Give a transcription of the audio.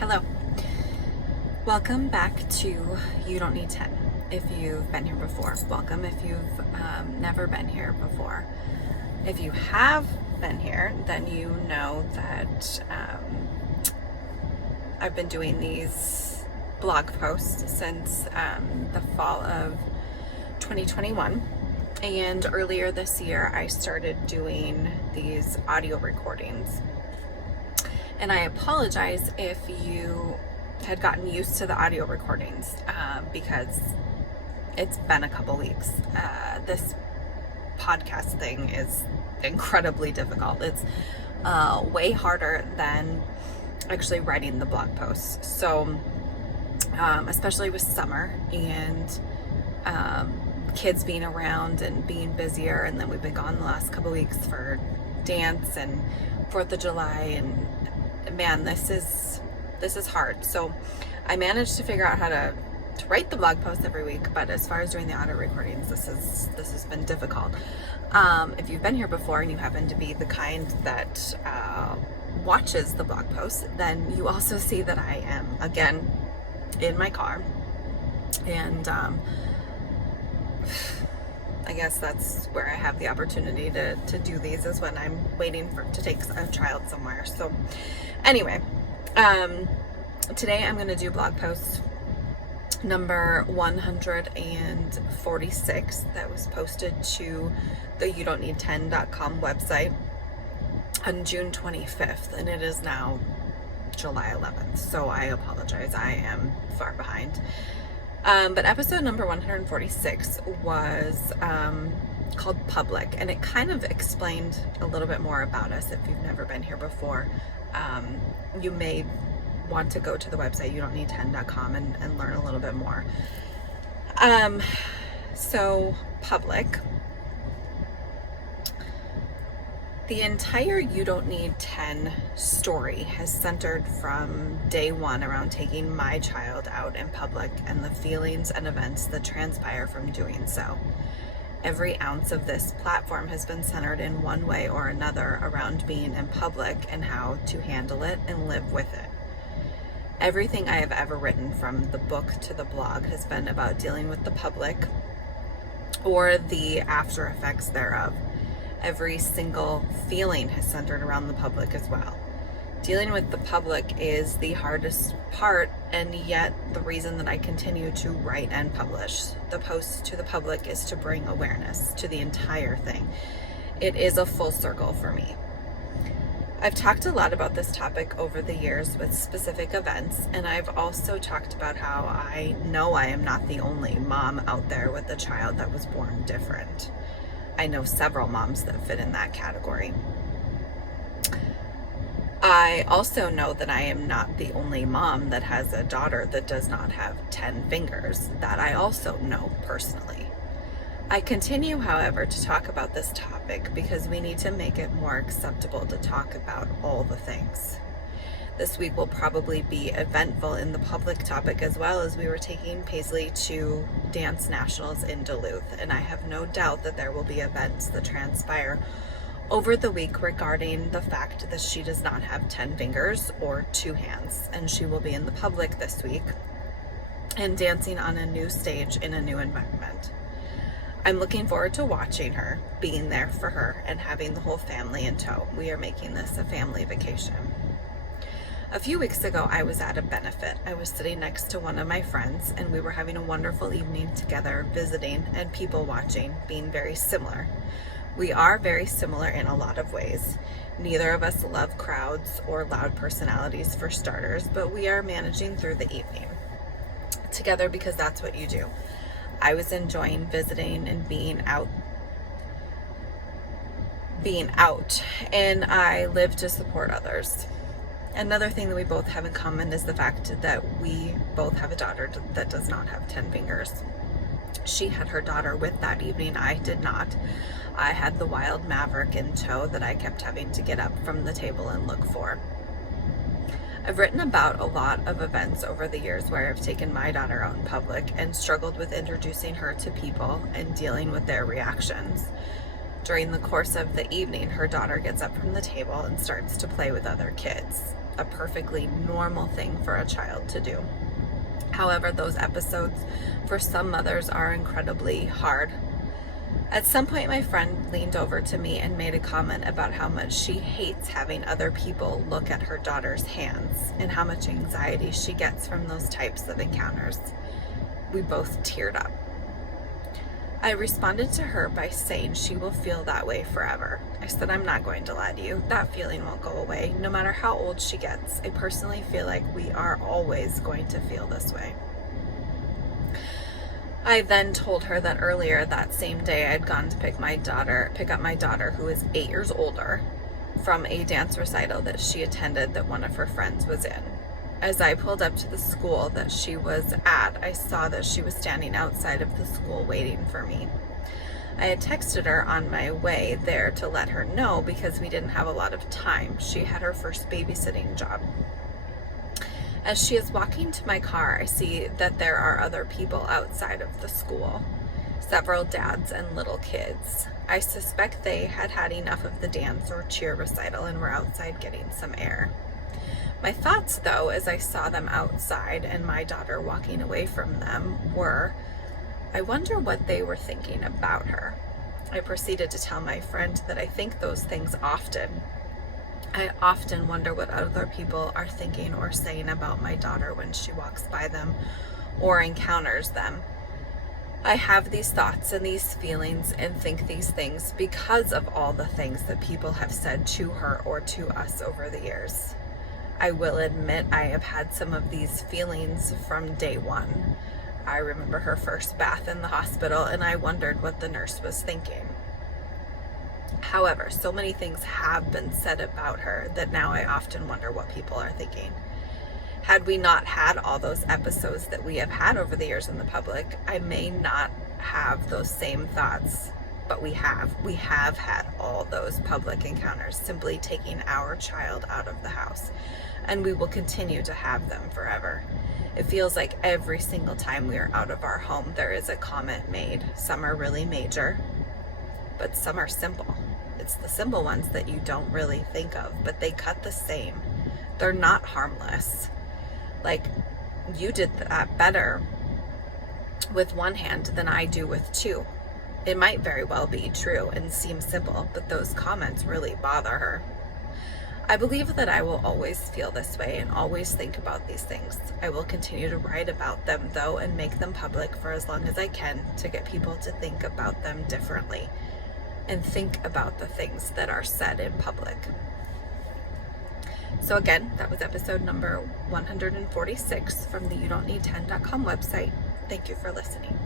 Hello. Welcome back to You Don't Need 10. If you've been here before, welcome. If you've never been here before, if you have been here, then you know that I've been doing these blog posts since the fall of 2021. And earlier this year, I started doing these audio recordings. And I apologize if you had gotten used to the audio recordings because it's been a couple weeks. This podcast thing is incredibly difficult. It's way harder than actually writing the blog posts. So, especially with summer and kids being around and being busier, and then we've been gone the last couple weeks for dance and 4th of July, and man, this is hard. So I managed to figure out how to write the blog post every week, but as far as doing the audio recordings, this has been difficult. If you've been here before and you happen to be the kind that watches the blog post, then you also see that I am again in my car, and I guess that's where I have the opportunity to do these, is when I'm waiting to take a child somewhere. So anyway, today I'm going to do blog post number 146 that was posted to the youdon'tneed10.com website on June 25th, and it is now July 11th, so I apologize, I am far behind. But episode number 146 was called Public, and it kind of explained a little bit more about us. If you've never been here before, you may want to go to the website youdon'tneed10.com and learn a little bit more. So Public. The entire You Don't Need 10 story has centered from day one around taking my child out in public and the feelings and events that transpire from doing so. Every ounce of this platform has been centered in one way or another around being in public and how to handle it and live with it. Everything I have ever written, from the book to the blog, has been about dealing with the public or the after effects thereof. Every single feeling has centered around the public as well. Dealing with the public is the hardest part, and yet the reason that I continue to write and publish. The post to the public is to bring awareness to the entire thing. It is a full circle for me. I've talked a lot about this topic over the years with specific events, and I've also talked about how I know I am not the only mom out there with a child that was born different. I know several moms that fit in that category. I also know that I am not the only mom that has a daughter that does not have 10 fingers. That I also know personally. I continue, however, to talk about this topic because we need to make it more acceptable to talk about all the things. This week will probably be eventful in the public topic, as well, as we were taking Paisley to dance nationals in Duluth, and I have no doubt that there will be events that transpire over the week regarding the fact that she does not have 10 fingers or 2 hands, and she will be in the public this week and dancing on a new stage in a new environment. I'm looking forward to watching her, being there for her, and having the whole family in tow. We are making this a family vacation. A few weeks ago, I was at a benefit. I was sitting next to one of my friends, and we were having a wonderful evening together, visiting and people watching, being very similar. We are very similar in a lot of ways. Neither of us love crowds or loud personalities, for starters, but we are managing through the evening together because that's what you do. I was enjoying visiting and being out, and I live to support others. Another thing that we both have in common is the fact that we both have a daughter that does not have 10 fingers. She had her daughter with that evening. I did not. I had the wild maverick in tow that I kept having to get up from the table and look for. I've written about a lot of events over the years where I've taken my daughter out in public and struggled with introducing her to people and dealing with their reactions. During the course of the evening, her daughter gets up from the table and starts to play with other kids. a perfectly normal thing for a child to do. However, those episodes for some mothers are incredibly hard. At some point, my friend leaned over to me and made a comment about how much she hates having other people look at her daughter's hands and how much anxiety she gets from those types of encounters. We both teared up. I responded to her by saying she will feel that way forever. I said, I'm not going to lie to you. That feeling won't go away, no matter how old she gets. I personally feel like we are always going to feel this way. I then told her that earlier that same day I had gone to pick up my daughter, who is 8 years older, from a dance recital that she attended that one of her friends was in. As I pulled up to the school that she was at, I saw that she was standing outside of the school waiting for me. I had texted her on my way there to let her know because we didn't have a lot of time. She had her first babysitting job. As she is walking to my car, I see that there are other people outside of the school, several dads and little kids. I suspect they had had enough of the dance or cheer recital and were outside getting some air. My thoughts, though, as I saw them outside and my daughter walking away from them were, I wonder what they were thinking about her. I proceeded to tell my friend that I think those things often. I often wonder what other people are thinking or saying about my daughter when she walks by them or encounters them. I have these thoughts and these feelings and think these things because of all the things that people have said to her or to us over the years. I will admit I have had some of these feelings from day one. I remember her first bath in the hospital and I wondered what the nurse was thinking. However, so many things have been said about her that now I often wonder what people are thinking. Had we not had all those episodes that we have had over the years in the public, I may not have those same thoughts, but we have. We have had all those public encounters, simply taking our child out of the house, and we will continue to have them forever. It feels like every single time we are out of our home, there is a comment made. Some are really major, but some are simple. It's the simple ones that you don't really think of, but they cut the same. They're not harmless. Like, you did that better with one hand than I do with two. It might very well be true and seem simple, but those comments really bother her. I believe that I will always feel this way and always think about these things. I will continue to write about them, though, and make them public for as long as I can to get people to think about them differently and think about the things that are said in public. So again, that was episode number 146 from the youdon'tneed10.com website. Thank you for listening.